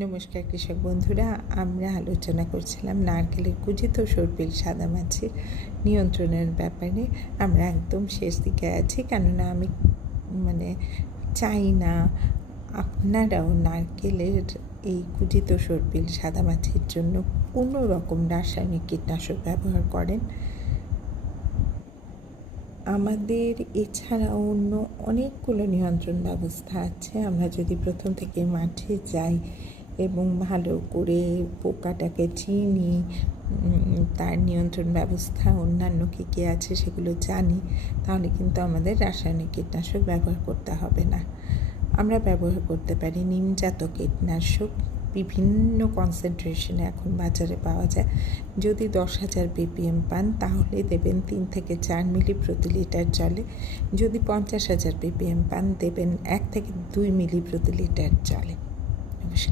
নমস্কার কৃষক বন্ধুরা, আমরা আলোচনা করছিলাম নারকেলের কুচিত সর্পিল সাদা মাছের নিয়ন্ত্রণের ব্যাপারে। আমরা একদম শেষ দিকে আছি, কেননা আমি মানে চাই না আপনারাও নারকেলের এই কুচিত সর্পিল সাদা মাছির জন্য কোনো রকম রাসায়নিক কীটনাশক ব্যবহার করেন। আমাদের এছাড়া অন্য অনেকগুলো নিয়ন্ত্রণ ব্যবস্থা আছে। আমরা যদি প্রথম থেকে মাঠে যাই এবং ভালো করে পোকাটাকে চিনি তার নিয়ন্ত্রণ ব্যবস্থা, অন্যান্য কী কী আছে সেগুলো জানি, তাহলে কিন্তু আমাদের রাসায়নিক কীটনাশক ব্যবহার করতে হবে না। আমরা ব্যবহার করতে পারি নিমজাত কীটনাশক, বিভিন্ন কনসেন্ট্রেশনে এখন বাজারে পাওয়া যায়। যদি দশ হাজার বিপিএম পান, তাহলে দেবেন তিন থেকে চার মিলি প্রতি লিটার জলে। যদি পঞ্চাশ হাজার বিপিএম পান, দেবেন এক থেকে দুই মিলি প্রতি লিটার জলে। নমস্কার।